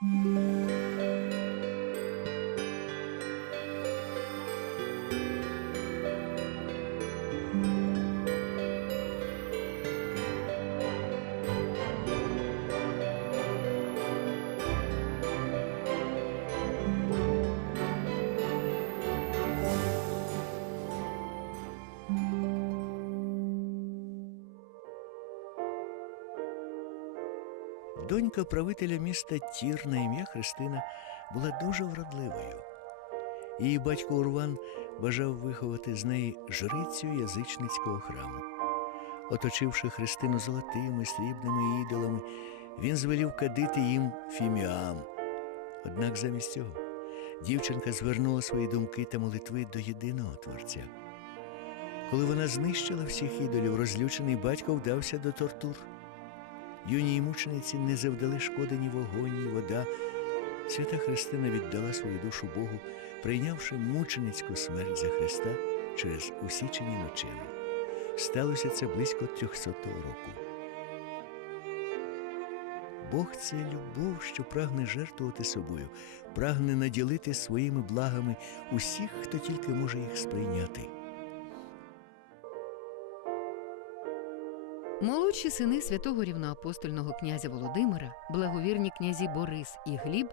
Música Донька правителя міста Тір на ім'я Христина була дуже вродливою. Її батько Урван бажав виховати з неї жрицю язичницького храму. Оточивши Христину золотими, срібними ідолами, він звелів кадити їм фіміам. Однак замість цього дівчинка звернула свої думки та молитви до єдиного Творця. Коли вона знищила всіх ідолів, розлючений батько вдався до тортур. Юній мучениці не завдали шкоди ні вогонь, ні вода. Свята Христина віддала свою душу Богу, прийнявши мученицьку смерть за Христа через усічені мечем. Сталося це близько 300 року. Бог це любов, що прагне жертвувати собою, прагне наділити своїми благами усіх, хто тільки може їх сприйняти. Молодші сини святого рівноапостольного князя Володимира, благовірні князі Борис і Гліб,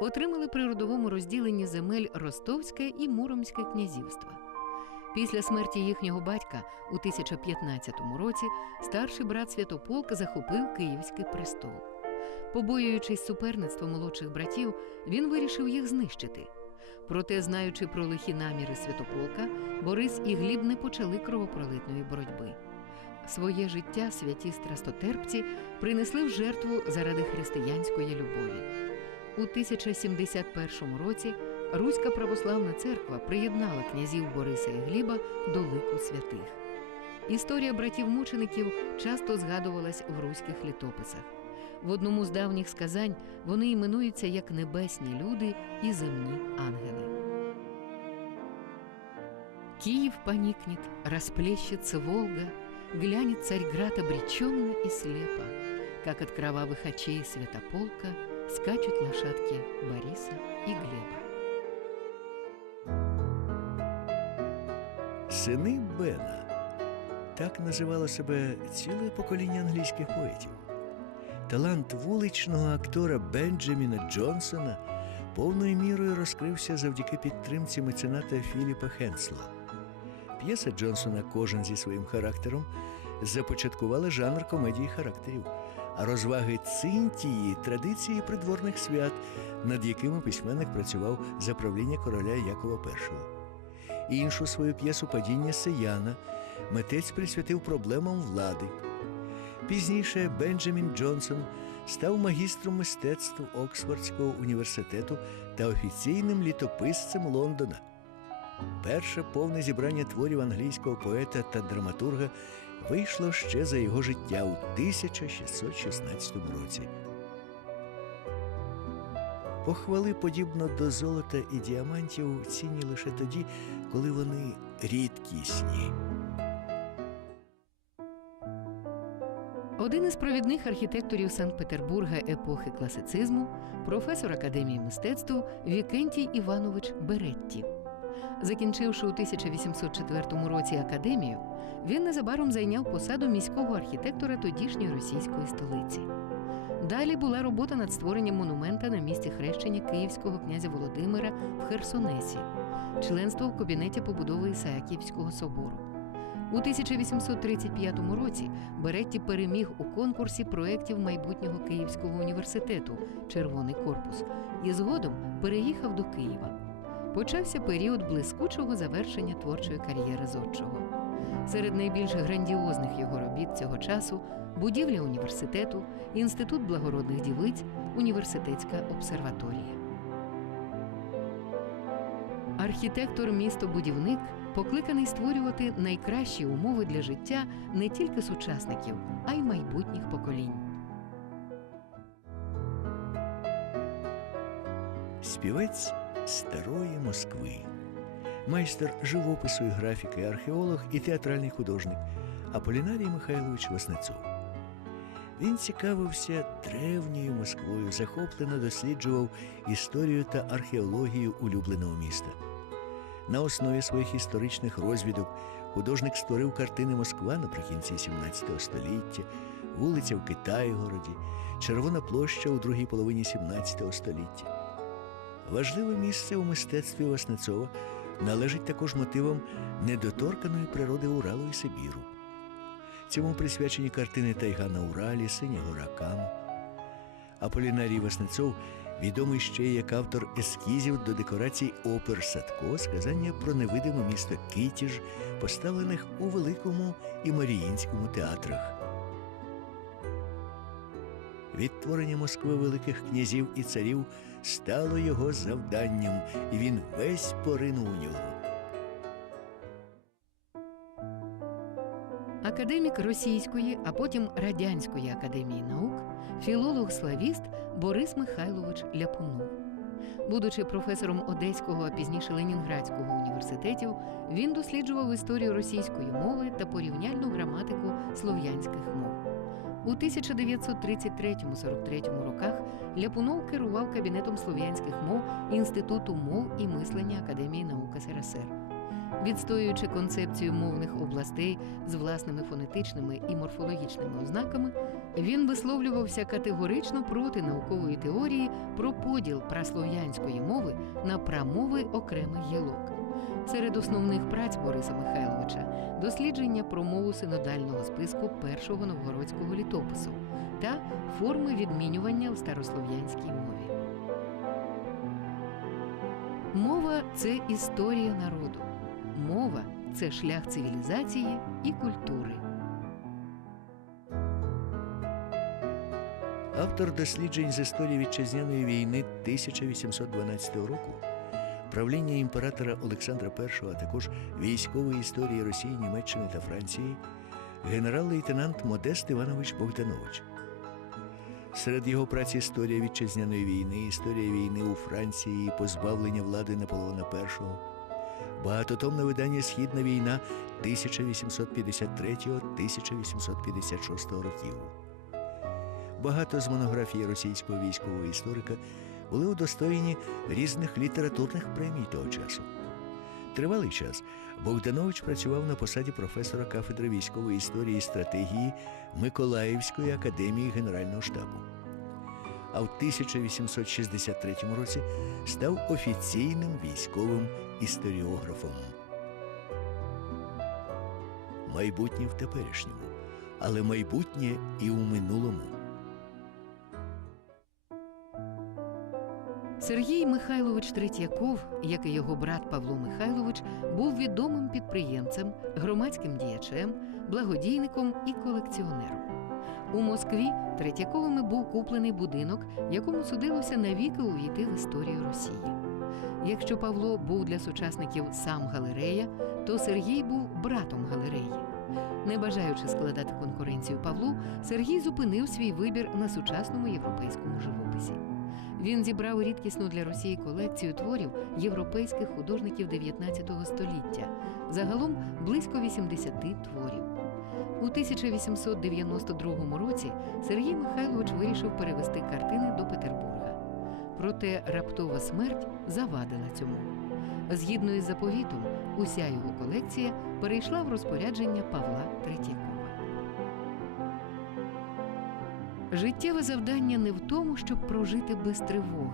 отримали при родовому розділенні земель Ростовське і Муромське князівства. Після смерті їхнього батька у 1015 році старший брат Святополк захопив Київський престол. Побоюючись суперництва молодших братів, він вирішив їх знищити. Проте, знаючи про лихі наміри Святополка, Борис і Гліб не почали кровопролитної боротьби. Своє життя святі страстотерпці принесли в жертву заради християнської любові. У 1071 році Руська православна церква приєднала князів Бориса і Гліба до лику святих. Історія братів-мучеників часто згадувалась в руських літописах. В одному з давніх сказань вони іменуються як небесні люди і земні ангели. Киев поникнет, расплещется Волга, Глянет Царьград обреченно и слепо, Как от кровавых очей Святополка Скачут лошадки Бориса и Глеба. Сини Бена. Так називало себе ціле покоління англійських поетів. Талант вуличного актора Бенджаміна Джонсона повною мірою розкрився завдяки підтримці мецената Філіпа Хенсла. П'єса Джонсона Кожен зі своїм характером започаткувала жанр комедії характерів, а розваги Цинтії традиції придворних свят, над якими письменник працював за правління короля Якова І. Іншу свою п'єсу Падіння Сияна митець присвятив проблемам влади. Пізніше Бенджамін Джонсон став магістром мистецтв Оксфордського університету та офіційним літописцем Лондона. Перше повне зібрання творів англійського поета та драматурга вийшло ще за його життя у 1616 році. Похвали подібно до золота і діамантів цінні лише тоді, коли вони рідкісні. Один із провідних архітекторів Санкт-Петербурга епохи класицизму, професор Академії мистецтв Вікентій Іванович Беретті. Закінчивши у 1804 році академію, він незабаром зайняв посаду міського архітектора тодішньої російської столиці. Далі була робота над створенням монумента на місці хрещення київського князя Володимира в Херсонесі, членство в кабінеті побудови Ісааківського собору. У 1835 році Беретті переміг у конкурсі проєктів майбутнього Київського університету Червоний корпус і згодом переїхав до Києва. Почався період блискучого завершення творчої кар'єри зодчого. Серед найбільш грандіозних його робіт цього часу будівля університету, інститут благородних дівиць, університетська обсерваторія. Архітектор містобудівник покликаний створювати найкращі умови для життя не тільки сучасників, а й майбутніх поколінь. Співець старої Москви, майстер живопису і графіки, археолог і театральний художник Аполінарій Михайлович Васнецов. Він цікавився древньою Москвою, захоплено досліджував історію та археологію улюбленого міста. На основі своїх історичних розвідок художник створив картини Москва наприкінці 17 століття, вулиця в Китайгороді, Червона площа у другій половині 17 століття. Важливе місце у мистецтві Васнецова належить також мотивам недоторканої природи Уралу і Сибіру. Цьому присвячені картини Тайга на Уралі, Синя гора Кама. Аполінарій Васнецов відомий ще як автор ескізів до декорацій опер Садко, сказання про невидиме місто Китіж, поставлених у Великому і Маріїнському театрах. Відтворення Москви великих князів і царів стало його завданням, і він весь поринув у нього. Академік Російської, а потім Радянської академії наук, філолог-славіст Борис Михайлович Ляпунов. Будучи професором Одеського, а пізніше Ленінградського університетів, він досліджував історію російської мови та порівняльну граматику слов'янських мов. У 1933-43 роках Ляпунов керував кабінетом слов'янських мов Інституту мов і мислення Академії наук СРСР. Відстоюючи концепцію мовних областей з власними фонетичними і морфологічними ознаками, він висловлювався категорично проти наукової теорії про поділ праслов'янської мови на прамови окремих гілок. Серед основних праць Бориса Михайловича дослідження про мову синодального списку першого новгородського літопису та форми відмінювання у старослов'янській мові. Мова це історія народу. Мова це шлях цивілізації і культури. Автор досліджень з історії вітчизняної війни 1812 року, правління імператора Олександра І, а також військової історії Росії, Німеччини та Франції, генерал-лейтенант Модест Іванович Богданович. Серед його праць історія вітчизняної війни, історія війни у Франції, позбавлення влади Наполеона І, багатотомне видання Східна війна 1853-1856 років. Багато з монографій російського військового історика були удостоєні різних літературних премій того часу. Тривалий час Богданович працював на посаді професора кафедри військової історії і стратегії Миколаївської академії Генерального штабу. А в 1863 році став офіційним військовим історіографом. Майбутнє в теперішньому, але майбутнє і у минулому. Сергій Михайлович Третьяков, як і його брат Павло Михайлович, був відомим підприємцем, громадським діячем, благодійником і колекціонером. У Москві Третьяковими був куплений будинок, якому судилося навіки увійти в історію Росії. Якщо Павло був для сучасників сам галерея, то Сергій був братом галереї. Не бажаючи складати конкуренцію Павлу, Сергій зупинив свій вибір на сучасному європейському живописі. Він зібрав рідкісну для Росії колекцію творів європейських художників 19 століття, загалом близько 80 творів. У 1892 році Сергій Михайлович вирішив перевести картини до Петербурга. Проте раптова смерть завадила цьому. Згідно із заповітом, уся його колекція перейшла в розпорядження Павла Третьякова. Життєве завдання не в тому, щоб прожити без тривог,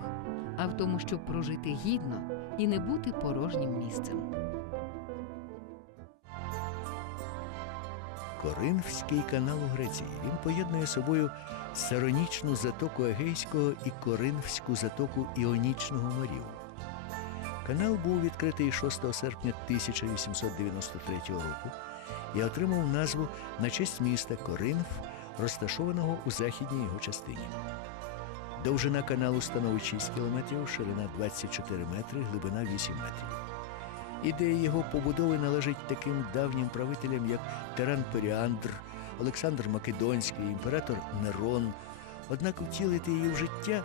а в тому, щоб прожити гідно і не бути порожнім місцем. Коринфський канал у Греції. Він поєднує собою Саронічну затоку Егейського і Коринфську затоку Іонічного морів. Канал був відкритий 6 серпня 1893 року і отримав назву на честь міста Коринф, розташованого у західній його частині. Довжина каналу становить 6 кілометрів, ширина 24 метри, глибина 8 метрів. Ідея його побудови належить таким давнім правителям, як Тиран Періандр, Олександр Македонський, імператор Нерон. Однак втілити її в життя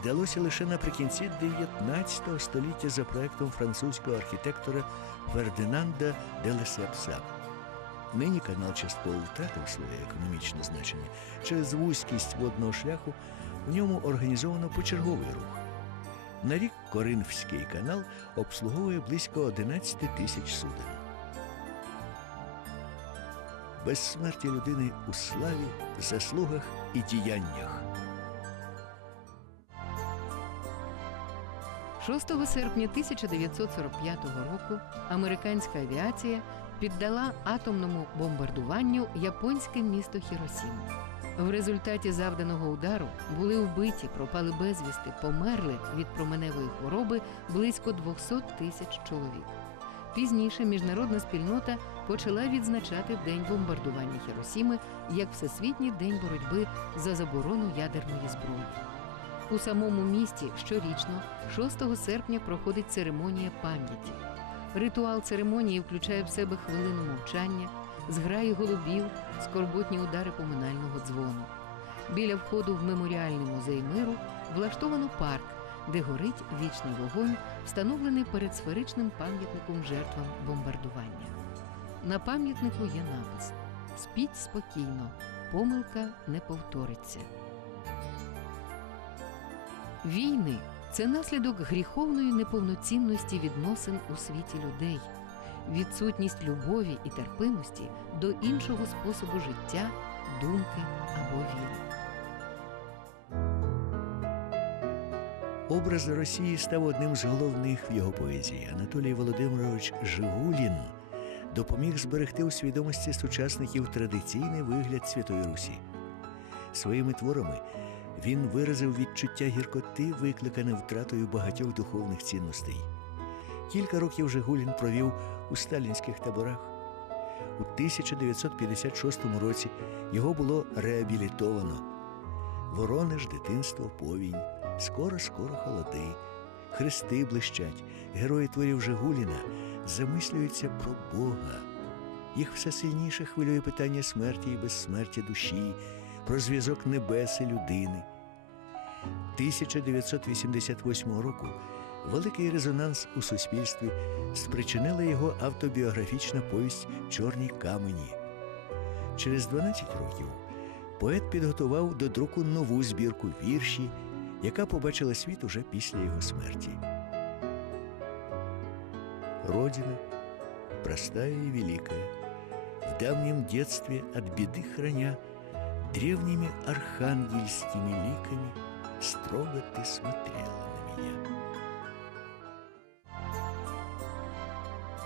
вдалося лише наприкінці 19 століття за проектом французького архітектора Фердинанда де Лесепса. Нині канал частково втратив своє економічне значення. Через вузькість водного шляху в ньому організовано почерговий рух. На рік Коринфський канал обслуговує близько 11 тисяч суден. Безсмертя людини у славі, заслугах і діяннях. 6 серпня 1945 року американська авіація піддала атомному бомбардуванню японське місто Хіросіма. В результаті завданого удару були вбиті, пропали безвісти, померли від променевої хвороби близько 200 тисяч чоловік. Пізніше міжнародна спільнота почала відзначати день бомбардування Хіросіми як Всесвітній день боротьби за заборону ядерної зброї. У самому місті щорічно, 6 серпня, проходить церемонія пам'яті. Ритуал церемонії включає в себе хвилину мовчання, зграї голубів, скорботні удари поминального дзвону. Біля входу в меморіальний музей миру влаштовано парк, де горить вічний вогонь, встановлений перед сферичним пам'ятником жертвам бомбардування. На пам'ятнику є напис: Спіть спокійно, помилка не повториться. Війни це наслідок гріховної неповноцінності відносин у світі людей, відсутність любові і терпимості до іншого способу життя, думки або віри. Образ Росії став одним з головних в його поезії. Анатолій Володимирович Жигулін допоміг зберегти у свідомості сучасників традиційний вигляд Святої Русі. Своїми творами він виразив відчуття гіркоти, викликане втратою багатьох духовних цінностей. Кілька років Жигулін провів у сталінських таборах. У 1956 році його було реабілітовано. Воронеж, дитинство, повінь, скоро, скоро холоди, хрести блищать, герої творів Жигуліна замислюються про Бога. Їх все сильніше хвилює питання смерті і безсмертя душі, про зв'язок небес і людини. 1988 року великий резонанс у суспільстві спричинила його автобіографічна повість Чорні камені. Через 12 років поет підготував до друку нову збірку вірші, яка побачила світ уже після його смерті. Родина, простая и великая, в давнем детстве от беды храня, древними архангельскими ликами строго ты смотрела на меня.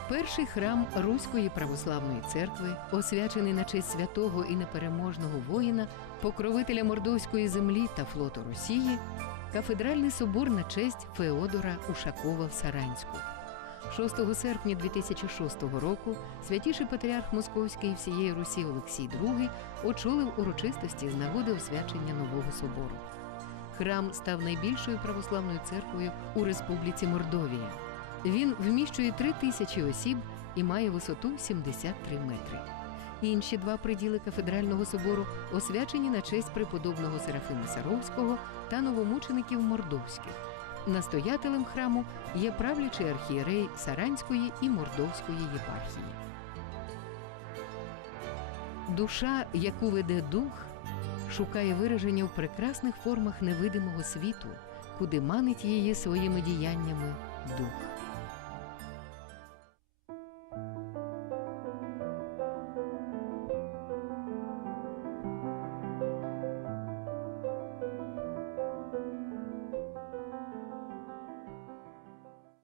Перший храм Руської православної церкви, освячений на честь святого і непереможного воїна, покровителя мордовської землі та флоту Росії, кафедральний собор на честь Феодора Ушакова в Саранську. 6 серпня 2006 року святіший патріарх Московський всієї Русі Олексій II очолив урочистості з нагоди освячення нового собору. Храм став найбільшою православною церквою у Республіці Мордовія. Він вміщує три тисячі осіб і має висоту 73 метри. Інші два приділи кафедрального собору освячені на честь преподобного Серафима Саровського та новомучеників мордовських. Настоятелем храму є правлячий архієрей Саранської і Мордовської єпархії. Душа, яку веде дух, шукає вираження в прекрасних формах невидимого світу, куди манить її своїми діяннями дух.